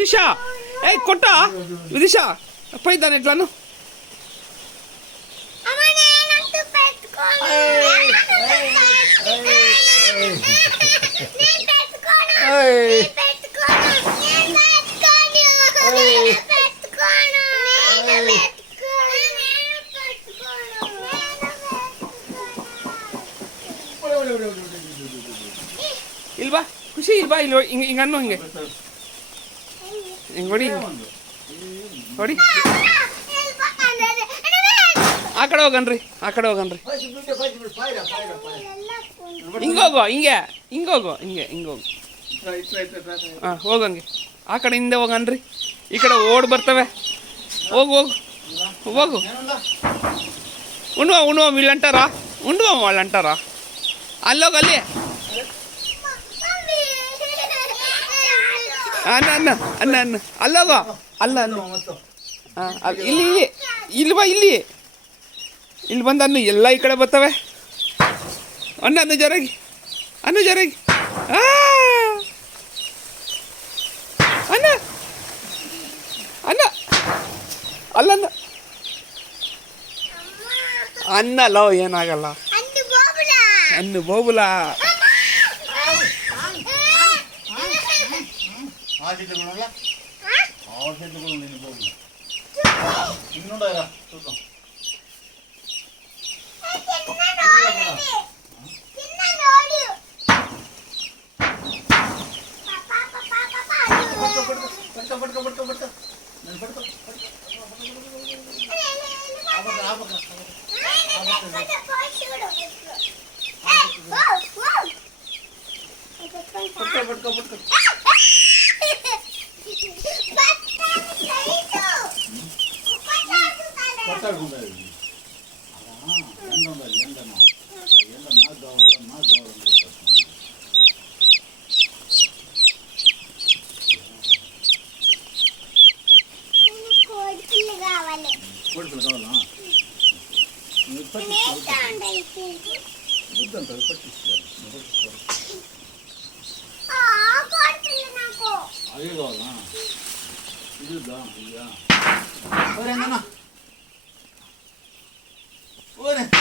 విదిష ఏ కొట్ట విదిష పోయిద్దాను ఎట్లాను ಇಲ್ವಾ ಖುಷಿ ಇಲ್ವಾ ಇಲ್ಲಿ ಹಿಂಗೆ ಅನ್ನು ಹಿಂಗೆ ಹಿಂಗೆ ಹೊಡಿ ಹೊಡಿ ಆ ಕಡೆ ಹೋಗನ್ರಿ ಹಿಂಗೋಗು ಹಿಂಗೋಗು ಹಾಂ ಹೋಗಂಗೆ ಆ ಕಡೆಯಿಂದ ಹೋಗನ್ರಿ ಈ ಕಡೆ ಓಡ್ ಬರ್ತವೆ ಹೋಗು ಉಣ್ವ వీళ్ళంటారా ఉండువ వాళ్ళు అంటారా అల్లోగల్లి ಅನ್ನ ಅಲ್ಲೋಗೋ ಅಲ್ಲ ಇಲ್ಲಿ ಬಂದು ಅನ್ನು ಎಲ್ಲ ಈ ಕಡೆ ಬರ್ತವೆ ಅನ್ನ ಜರಾಗಿ ಅನ್ನ ಅಲ್ಲ ಅನ್ನಲೋ ಏನಾಗಲ್ಲ ಅನ್ನು ಬೋಬುಲ Ore